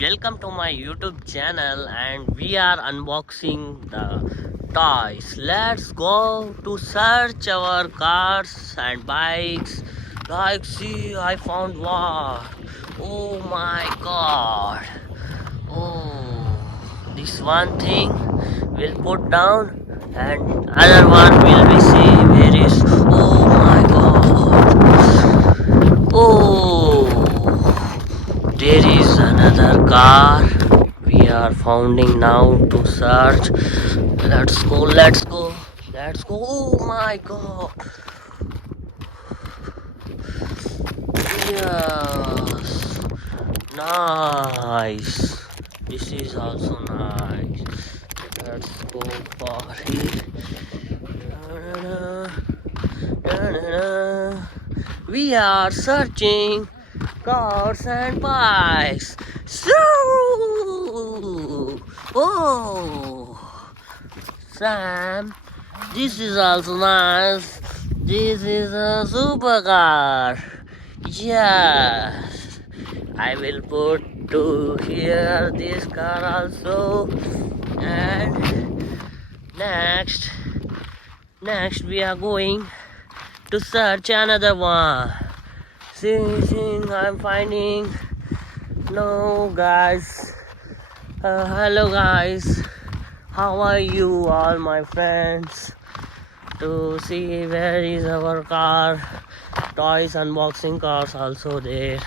welcome to my YouTube channel, and we are unboxing the toys. Let's go to search our cars and bikes. Like, see, I found one. Oh my god. Oh, this one thing will put down, and other one will be see where is. Oh my god. Oh, there is another car. We are founding now to search. Let's go, let's go, let's go. Oh my god. Yes. Nice. This is also nice. Let's go for it. We are searching cars and bikes. So, oh, Sam, this is also nice. This is a supercar. Yes, I will put to here this car also. And next we are going to search another one. See, I'm finding. No, guys. Hello, guys. How are you, all my friends? To see where is our car. Toys unboxing cars also there.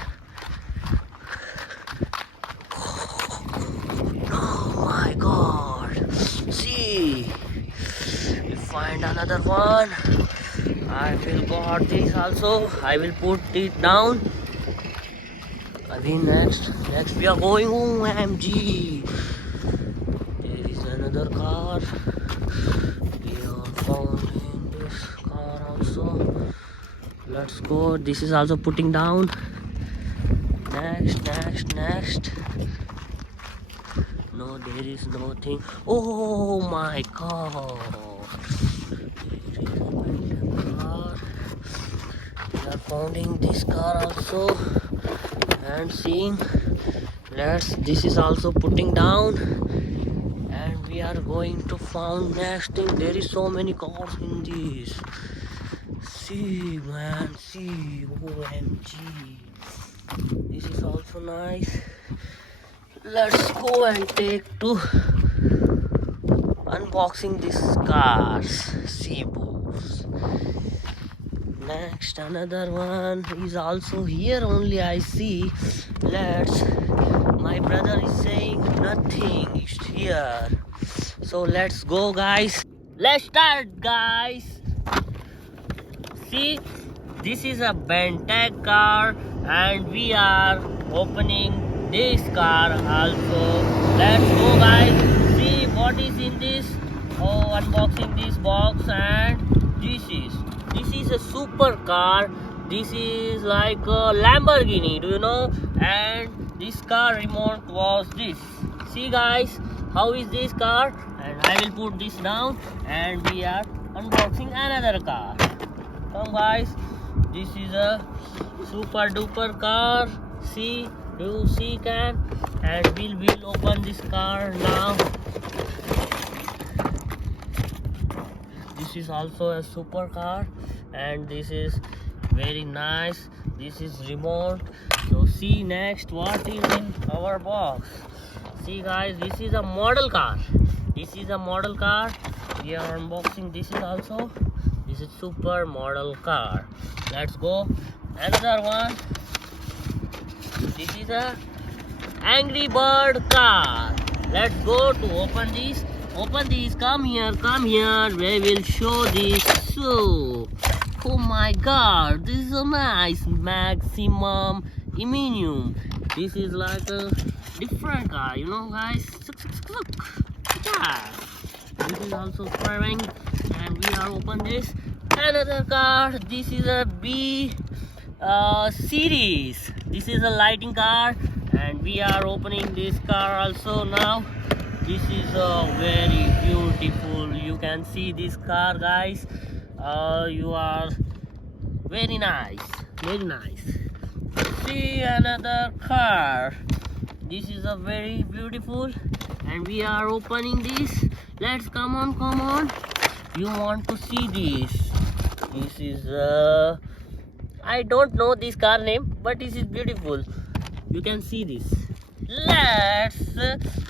Oh my god. See, we find another one. I will got this also. I will put it down. Again next we are going. OMG. There is another car. We are found in this car also. Let's go. This is also putting down. Next. No, there is nothing. Oh my god. There is a car. We are founding this car also and seeing. This is also putting down, and we are going to found next thing. There is so many cars in this. See, man, see. OMG. This is also nice. Let's go and take to unboxing these cars. See, boys. Next, another one is also here only. I see. My brother is saying nothing is here. So let's go, guys. Let's start, guys. See, this is a Bentag car, and we are opening this car also. Let's go, guys. See what is in this. Oh, unboxing this box, and this is a super car. This is like a Lamborghini, do you know? And this car remote was this. See, guys, how is this car? And I will put this down, and we are unboxing another car. Come, guys, this is a super duper car. See, do you see, can? And we'll open this car now. This is also a super car, and this is very nice. This is remote. So see next what is in our box. See, guys, this is a model car. This is a model car. We are unboxing. This is super model car. Let's go. Another one. This is a Angry Bird car. Let's go to open this. Come here. We will show this. So, oh my god, this is a nice maximum immunium. This is like a different car, you know, guys. Look. Yeah. This is also firing, and we are open this. Another car. This is a B series. This is a lighting car, and we are opening this car also now. This is a very beautiful. You can see this car, guys. You are very nice. See another car. This is a very beautiful, and we are opening this. Let's come on. You want to see this? This is I don't know this car name, but this is beautiful. You can see this.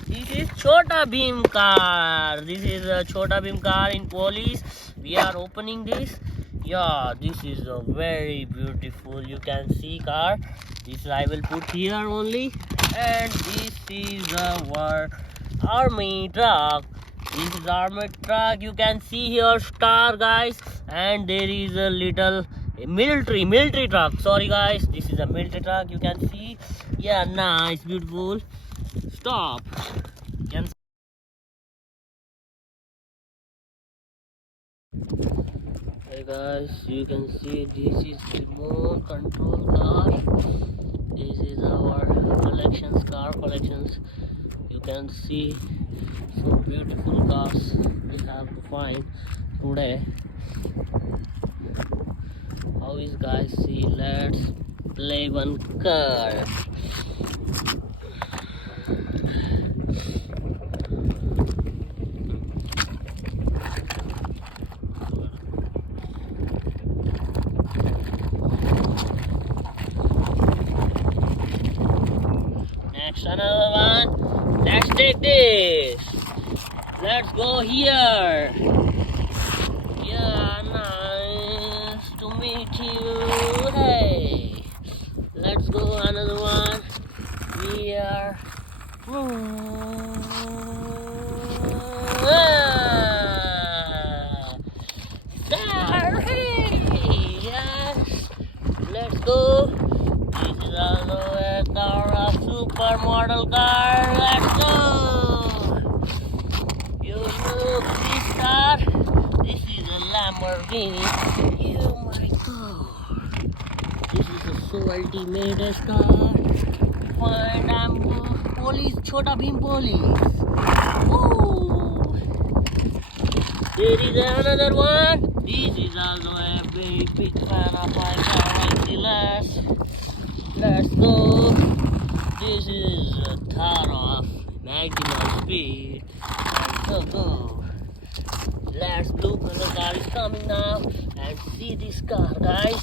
This is Chota Bheem car. This is a Chota Bheem car in police. We are opening this. Yeah, this is a very beautiful. You can see car. This I will put here only. And this is our army truck. This is army truck. You can see here star, guys. And there is a little military truck. Sorry guys, this is a military truck. You can see. Yeah, nice, beautiful. Stop. You can Hey guys, you can see this is remote control car. This is our car collections. You can see so beautiful cars we have to find today. How is guys? See, let's play one car. Next, another one. Let's take this. Let's go here. Yeah, nice to meet you. Hey, let's go another one. We are. There. Hey, yes. Let's go. This is also a car, a supermodel car. Let's go. You look this car. This is a Lamborghini. Oh my god. This is a so ultimate car. Find police, Chota Bheem police. Ooh. There is another one. This is also a very big fan of my car. Let's go. This is a car of maximum speed. Let's go. Let's blue color car is coming now, and see this car, guys.